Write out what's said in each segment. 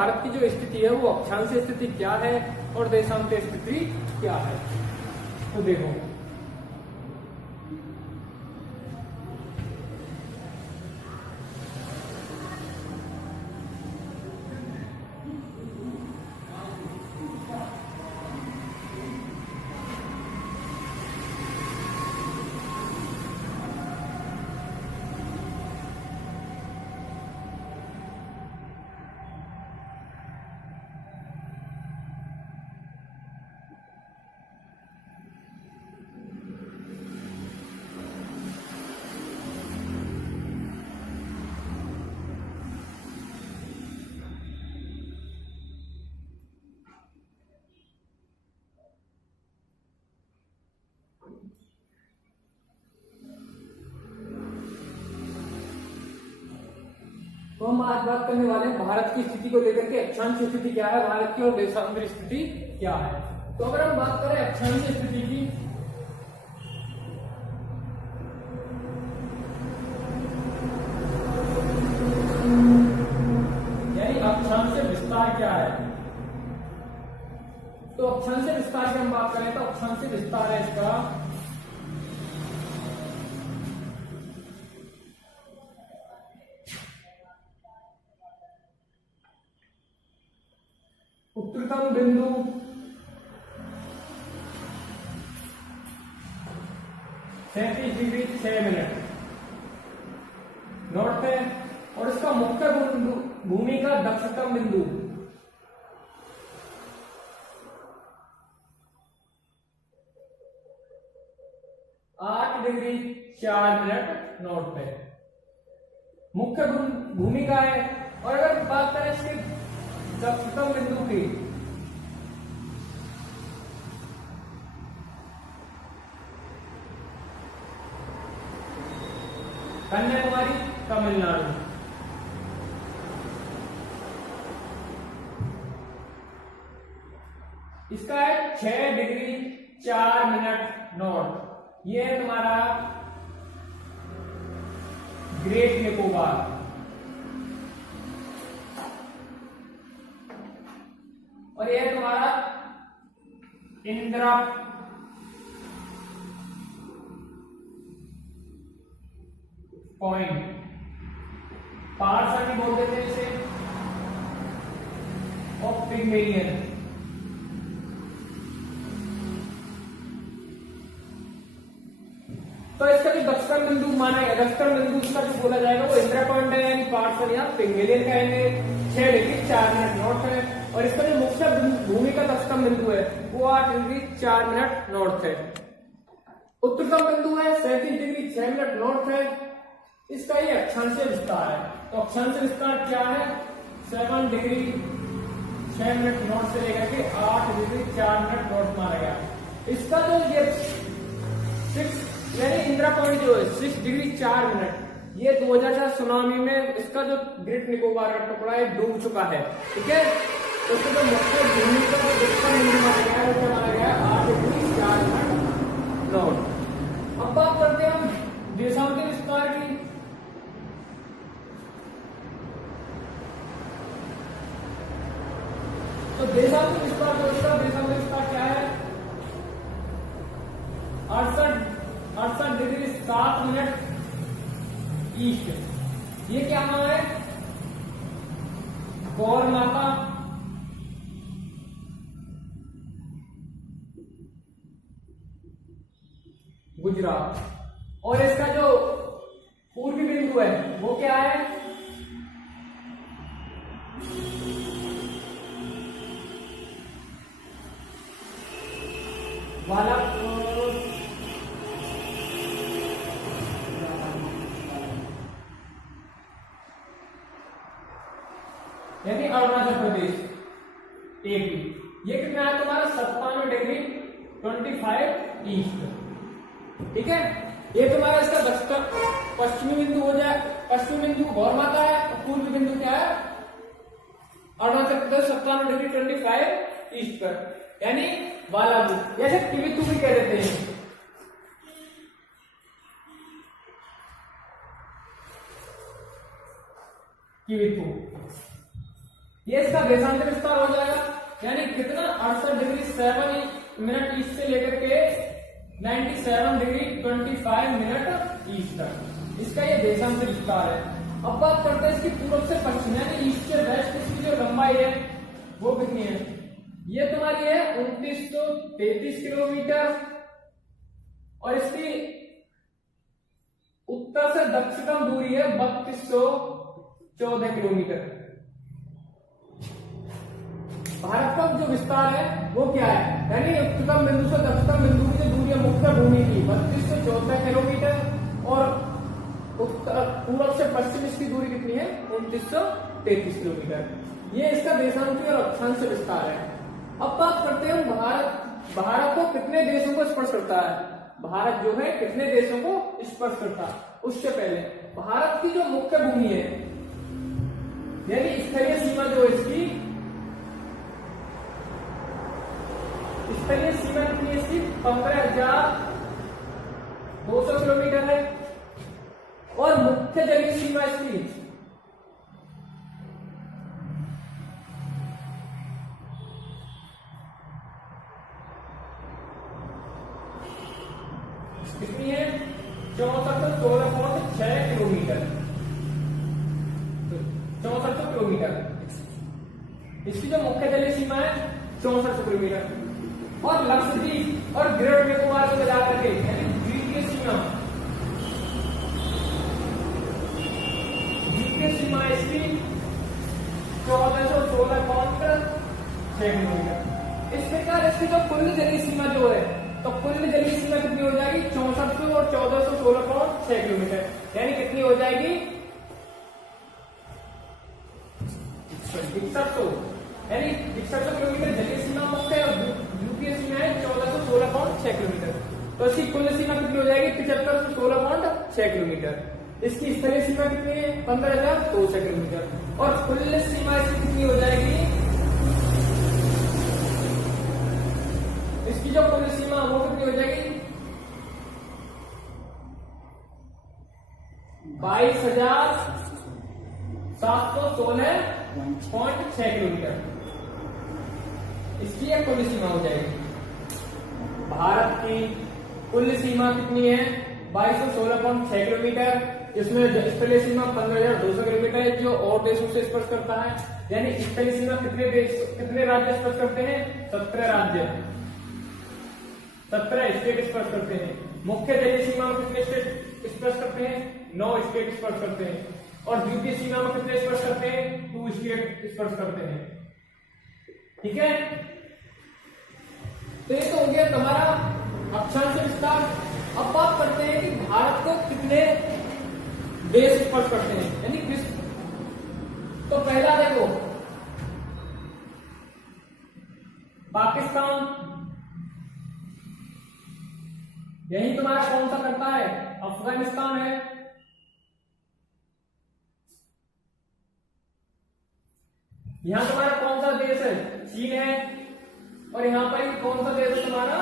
भारत की जो स्थिति है वो अक्षांशीय स्थिति क्या है और देशांतर स्थिति क्या है। तो देखो, तो हम आज बात करने वाले हैं भारत की स्थिति को लेकर के। अक्षांशीय स्थिति क्या है भारत की और देशांतर स्थिति क्या है। तो अगर हम बात करें अक्षांशीय स्थिति की, यानी अक्षांशीय विस्तार क्या है, तो अक्षांशीय विस्तार की हम बात करें तो अक्षांशीय विस्तार है इसका उत्तरतम बिंदु (37°6" नॉर्थ है, और इसका मुख्य बिंदु भूमि का दक्षिणतम बिंदु 8°4" नॉर्थ है, मुख्य भूमि का है। और अगर बात करें इसके दक्षिणतम बिंदु की, कन्याकुमारी तमिलनाडु, इसका है 6°4" नॉर्थ। ये है तुम्हारा ग्रेट निकोबार, और यह है तुम्हारा इंदिरा पॉइंट, पारसानी बोल देते हैं इसे, और पिग्मेलियन। तो इसका जो दक्षिण बिंदु माना गया, दक्षिण बिंदु इसका जो बोला जाएगा वो इंदिरा पॉइंट है, यानी पार्सल या पिग्मेलियन कहेंगे। 6°4" नॉर्थ है, और इसका जो मुख्य भूमि का दक्षिण बिंदु है वो 8°4" नॉर्थ है। उत्तरतम बिंदु है 37°6" नॉर्थ है, इसका ये अक्षांशीय विस्तार है। तो अक्षांशीय विस्तार क्या है, 7°6" नॉर्थ से लेकर के 8°4" नॉर्थ माना गया। इसका जो ये 6 यानी इंदिरा पॉइंट जो है 6°4", ये 2004 सुनामी में इसका जो ग्रेट निकोबार का टुकड़ा है डूब चुका है। ठीक है, तो इसका जो मुख्य भूमि का जो दक्षिण बिंदु माना गया है वो माना गया 8°4" नॉर्थ। अब बात करते हैं हम देशांतर विस्तार की। तो देशांतर विस्तार जो इसका देशांतर विस्तार क्या है, 68°7" ईस्ट। ये क्या नाम है, गौर माता गुजरात, और इसका जो पूर्वी बिंदु है वो क्या है, यानी अरुणाचल प्रदेश एपी। ये कितना है तुम्हारा 97°25' ईस्ट। ठीक है, ये तुम्हारा इसका दक्षिण पश्चिमी बिंदु हो जाए, पश्चिमी बिंदु गौर माता है, पूर्वी बिंदु क्या है अरुणाचल प्रदेश 97°25' ईस्ट पर, यानी वालाबू, जैसे किवितू भी कह देते हैं। किवितू ये इसका देशांतर विस्तार हो जाएगा, यानी कितना 68 डिग्री 7 मिनट ईस्ट से लेकर के 97 डिग्री 25 मिनट ईस्ट तक इसका ये देशांतर विस्तार है। अब बात करते हैं इसकी पूर्व से पश्चिम यानी ईस्ट से वेस्ट इसकी जो लंबाई है वो कितनी है। ये तुम्हारी है 2933 किलोमीटर और इसकी उत्तर से दक्षिणतम दूरी है 3214 किलोमीटर। भारत का जो विस्तार है वो क्या है, यानी उच्चतम बिंदु से दक्षिणतम बिंदु की जो दूरी है मुख्य भूमि की 3214 किलोमीटर और पूर्व से पश्चिम इसकी दूरी कितनी है 2933 किलोमीटर। ये इसका देशांतर और अक्षांश विस्तार है। अब बात करते हैं भारत को कितने देशों को स्पर्श करता है, भारत जो है कितने देशों को स्पर्श करता है। उससे पहले भारत की जो मुख्य भूमि है यानी स्थलीय सीमा जो है इसकी स्थलीय सीमा कितनी है इसकी 15,200 किलोमीटर है और मुख्य जलीय सीमा इसकी कितनी है 6416 किलोमीटर 6400 किलोमीटर इसकी जो मुख्य जलीय सीमा है 6400 किलोमीटर। और लक्षद्वीप और ग्रेट निकोबार को मिला करके यानी द्वीपीय सीमा इसकी 1416.6 किलोमीटर। इस प्रकार इसकी जो कुल जलीय सीमा जो है तो कुल जलीय सीमा कितनी हो जाएगी 6400 और 1416.6 किलोमीटर, यानी कितनी हो जाएगी 6100, यानी 6100 किलोमीटर जलीय सीमा मुख्य और द्वीपीय सीमा है 1416.6 किलोमीटर। तो इसकी कुल सीमा कितनी हो जाएगी 7516.6 किलोमीटर। इसकी स्थलीय सीमा कितनी है 15,200 किलोमीटर और कुल सीमा इसकी कितनी हो जाएगी, इसकी जो कुल सीमा वो कितनी हो जाएगी 22,716.6 किलोमीटर इसकी एक कुल सीमा हो जाएगी। भारत की कुल सीमा कितनी है 2216.6 किलोमीटर, इसमें स्थलीय सीमा 15,200 किलोमीटर है जो और देशों से स्पर्श करता है। यानी स्थलीय सीमा कितने राज्य स्पर्श करते हैं 17 राज्य 17 स्टेट स्पर्श करते हैं। मुख्य जलीय सीमा में कितने स्टेट स्पर्श करते हैं 9 स्टेट स्पर्श करते हैं और द्वीपीय सीमा में कितने स्पर्श करते हैं 2 स्टेट स्पर्श करते हैं। ठीक है, तो ये तो हो गया तुम्हारा अक्षांश विस्तार। अब बात करते हैं कि भारत को कितने देश स्पर्श करते हैं यानी किस। तो पहला देखो पाकिस्तान, यही तुम्हारा कौन सा करता है अफगानिस्तान है, यहां तुम्हारा कौन सा देश है चीन है और यहां पर कौन सा देश है तुम्हारा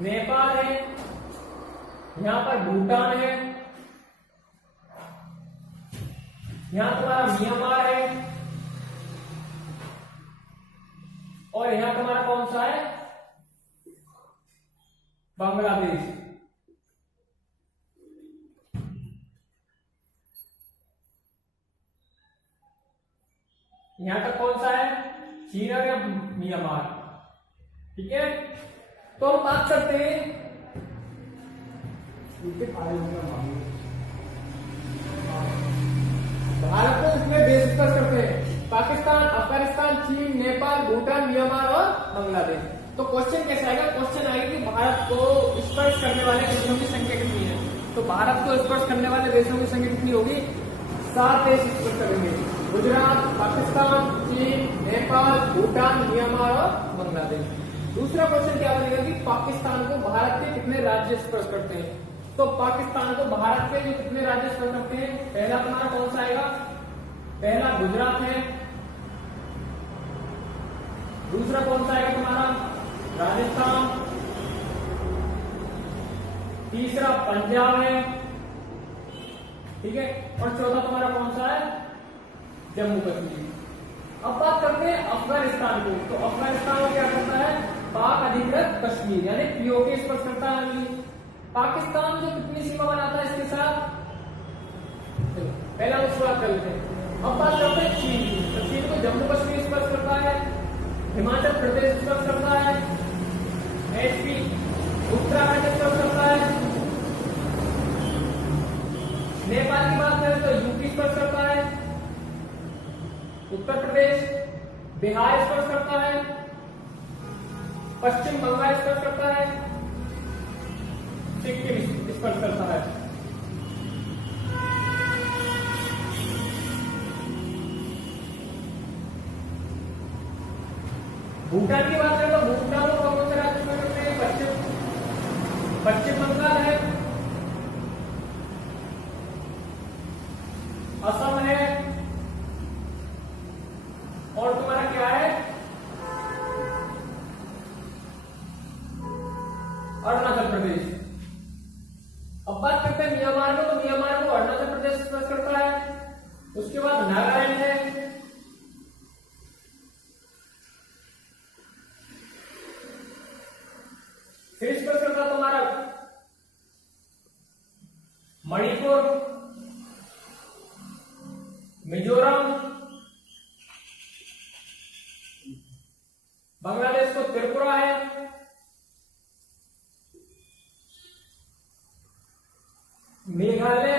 नेपाल है, यहां पर भूटान है, यहां तुम्हारा म्यांमार है और यहां तुम्हारा कौन सा है बांग्लादेश। यहां तक कौन सा है चीन और म्यांमार। ठीक है, तो हम बात करते हैं भारत को कितने देश स्पर्श करते हैं पाकिस्तान, अफगानिस्तान, चीन, नेपाल, भूटान, म्यांमार और बांग्लादेश। तो क्वेश्चन कैसा आएगा, क्वेश्चन आएगा कि भारत को स्पर्श करने वाले देशों की संख्या कितनी है। तो भारत को स्पर्श करने वाले देशों की संख्या कितनी होगी 7 देश स्पर्श करेंगे, गुजरात, पाकिस्तान, चीन, नेपाल, भूटान, म्यांमार और बांग्लादेश। दूसरा क्वेश्चन क्या बनेगा कि पाकिस्तान को भारत के कितने राज्य स्पर्श करते हैं। तो पाकिस्तान को भारत के जो कितने राज्य स्पर्श करते हैं, पहला तुम्हारा कौन सा आएगा, पहला गुजरात है, दूसरा कौन सा आएगा तुम्हारा राजस्थान, तीसरा पंजाब है, ठीक है, और चौथा तुम्हारा कौन सा है जम्मू कश्मीर। अब बात करते हैं अफगानिस्तान को। तो अफगानिस्तान में क्या करता है, पाक अधिकृत कश्मीर यानी पीओके स्पर्श करता है। पाकिस्तान जो कितनी सीमा बनाता है इसके साथ, पहला वो शुरुआत कर लेते हैं। अब बात करते हैं चीन की। तो चीन को जम्मू कश्मीर स्पर्श करता है, हिमाचल प्रदेश स्पर्श करता है, एचपी उत्तराखंड स्पर्श करता है। नेपाल की बात करें तो यूपी स्पर्श करता है, उत्तर प्रदेश बिहार स्पर्श करता है, पश्चिम बंगाल स्पर्श करता है, सिक्किम स्पर्श करता है। भूटान की बात करें तो भूटान को कौन से राज्य स्पर्श करते हैं, पश्चिम बंगाल है, असम है, और तुम्हारा क्या है, अरुणाचल प्रदेश। अब बात करते हैं म्यांमार को। तो म्यांमार को अरुणाचल प्रदेश स्पर्श करता है। उसके बाद नागालैंड है, फिर स्पर्श करता है तुम्हारा मणिपुर, मिजोरम, बांग्लादेश को त्रिपुरा है, मेघालय,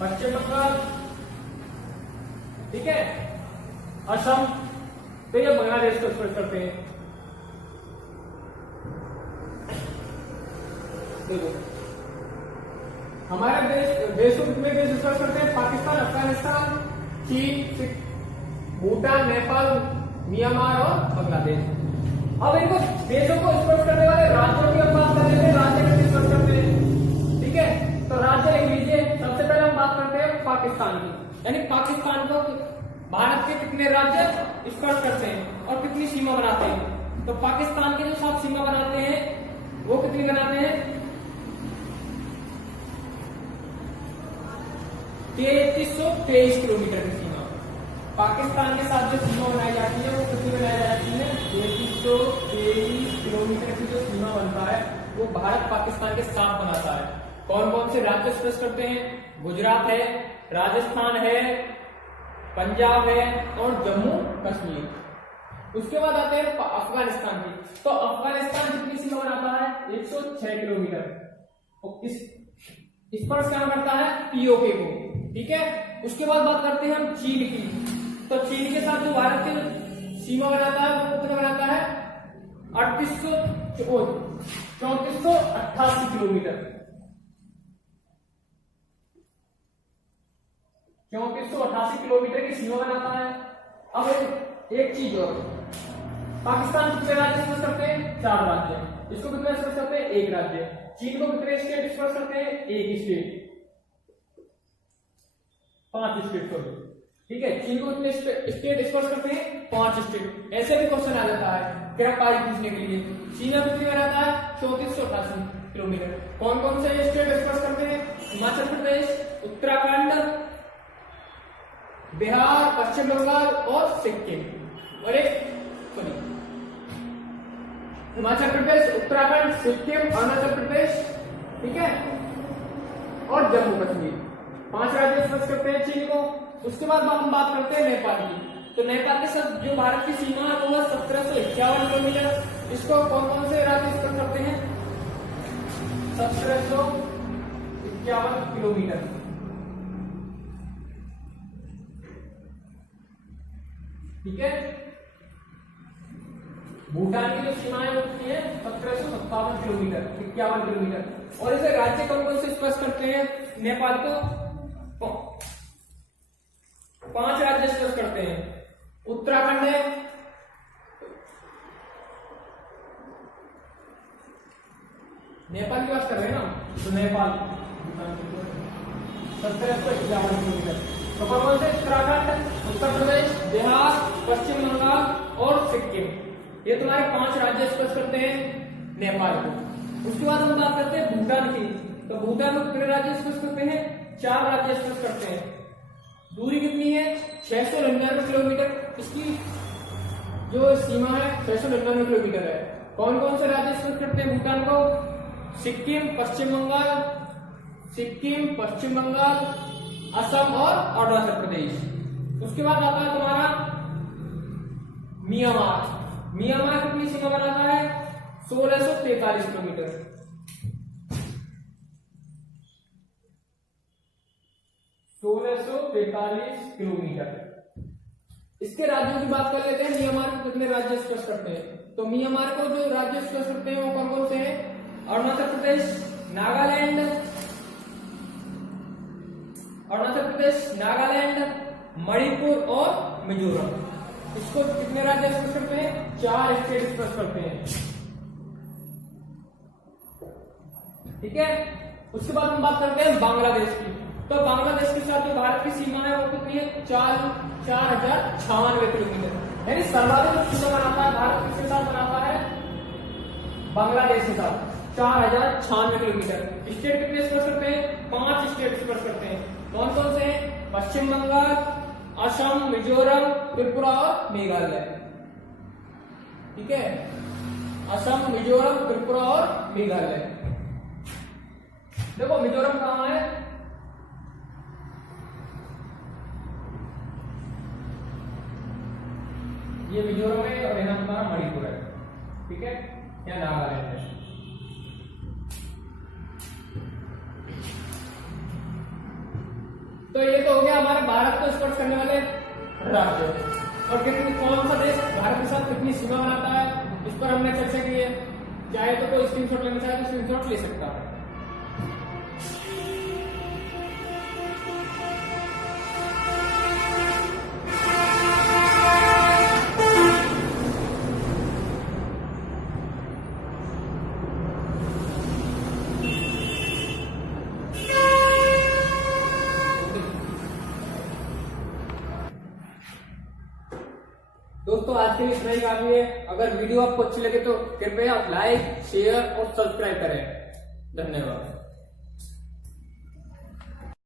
पश्चिम बंगाल, ठीक है, असम। तो ये बांग्लादेश को स्पर्श करते हैं। देखो हमारे देश को कितने देश स्पर्श करते हैं, पाकिस्तान, अफगानिस्तान, चीन, भूटान, नेपाल, म्यांमार और बांग्लादेश। अब इनको देशों को स्पर्श करने वाले राज्यों की हम बात कर लेते हैं, राज्य कैसे स्पर्श करते हैं, ठीक है। तो राज्य लिख लीजिए। सबसे पहले हम बात करते हैं पाकिस्तान की, यानी पाकिस्तान को भारत के कितने राज्य स्पर्श करते हैं और कितनी सीमा बनाते हैं। तो पाकिस्तान के जो 7 सीमा बनाते हैं वो कितनी बनाते हैं, 3323 किलोमीटर की सीमा। पाकिस्तान के साथ जो सीमा बनाई जाती है वो कितनी बनाई जाती है, 3323 किलोमीटर की जो सीमा बनता है वो भारत पाकिस्तान के साथ बनाता है। कौन कौन से राज्य स्पर्श करते हैं, गुजरात है, राजस्थान है, पंजाब है और जम्मू कश्मीर। उसके बाद आते हैं अफगानिस्तान की। तो अफगानिस्तान कितनी सीमा बनाता है, 106 किलोमीटर। इस पर क्या करता है, पीओके को, ठीक है। उसके बाद बात करते हैं हम चीन की। तो चीन के साथ जो भारत की सीमा बनाता है वो कितना बनाता है, 3488 किलोमीटर, 3488 किलोमीटर की सीमा बनाता है। अब एक चीज और, पाकिस्तान कितने राज्य स्पर्श करते हैं, 4 राज्य। इसको कितने स्पर्श करते हैं, 1 राज्य। चीन को कितने स्टेट स्पर्श करते हैं, 1 स्टेट, 5 स्टेट सॉरी, ठीक है। चीन को कितने स्टेट स्पर्श करते हैं, 5 स्टेट। ऐसे भी क्वेश्चन आ जाता है गिरफ्तारी पूछने के लिए। चीन कितनी बनाता है, 3488 किलोमीटर। कौन कौन से स्टेट स्पर्श करते हैं, हिमाचल प्रदेश, उत्तराखंड, बिहार, पश्चिम बंगाल और सिक्किम। और एक सॉरी, हिमाचल प्रदेश, उत्तराखंड, सिक्किम, अरुणाचल प्रदेश, ठीक है, और जम्मू कश्मीर। 5 राज्य स्पर्श करते हैं चीन को। उसके बाद हम बात करते हैं नेपाल की। तो नेपाल के साथ जो भारत की सीमा है वो है 1751 किलोमीटर। इसको कौन कौन से राज्य स्पर्श करते हैं, 1751 किलोमीटर, ठीक है। भूटान की जो सीमाएं होती है 1757 किलोमीटर, 51 किलोमीटर। और इसे राज्य कौन कौन से स्पर्श करते हैं, नेपाल को 5 राज्य स्पर्श करते हैं। उत्तराखंड है, नेपाल की बात कर रहे हैं ना, तो नेपाल 1751 किलोमीटर। तो कौन से, उत्तराखंड, उत्तर प्रदेश, बिहार, पश्चिम बंगाल और सिक्किम, ये तुम्हारे 5 राज्य स्पर्श करते हैं नेपाल को। उसके बाद हम बात करते हैं भूटान की। तो भूटान को कितने राज्य स्पर्श करते हैं? 4 राज्य स्पर्श करते हैं। दूरी कितनी है? 699 किलोमीटर। इसकी जो सीमा है 699 किलोमीटर है। कौन कौन से राज्य स्पर्श करते हैं भूटान को? सिक्किम, पश्चिम बंगाल, असम और अरुणाचल प्रदेश। उसके बाद आता है तुम्हारा म्यांमार कितनी सीमा बनाता है? 1643 किलोमीटर। 1643 किलोमीटर। इसके राज्यों की बात कर लेते हैं। म्यांमार को कितने राज्य स्पर्श करते हैं? तो म्यांमार को जो राज्य स्पर्श करते हैं वो कौन कौन से हैं? अरुणाचल प्रदेश, मणिपुर और मिजोरम। इसको कितने राज्य स्पर्श करते हैं? 4 स्टेट स्पर्श करते हैं। ठीक है। उसके बाद हम बात करते हैं बांग्लादेश की। तो बांग्लादेश के साथ जो भारत की सीमा है वो कितनी है? 4096 किलोमीटर। यानी सर्वाधिक सीमा बनाता है भारत किसके साथ बनाता है? बांग्लादेश के साथ 4096 किलोमीटर। स्टेट कितने स्पर्श करते हैं? 5 स्टेट स्पर्श करते हैं। कौन कौन से हैं? पश्चिम बंगाल, असम, मिजोरम, त्रिपुरा और मेघालय। ठीक है। असम, मिजोरम, त्रिपुरा और मेघालय। देखो मिजोरम कहां है? ये मिजोरम है और यहाँ हमारा मणिपुर है। ठीक है। यहाँ नागालैंड है। तो ये तो हो गया हमारे भारत को स्पर्श करने वाले राज्य। और कितनी कौन सा देश भारत के साथ कितनी सीमा बनाता है इस पर हमने चर्चा की है। चाहे तो कोई स्क्रीनशॉट लेना चाहे तो स्क्रीनशॉट ले सकता है। दोस्तों आज के लिए इतना ही काफी है। अगर वीडियो आपको अच्छी लगे तो कृपया लाइक, शेयर और सब्सक्राइब करें। धन्यवाद।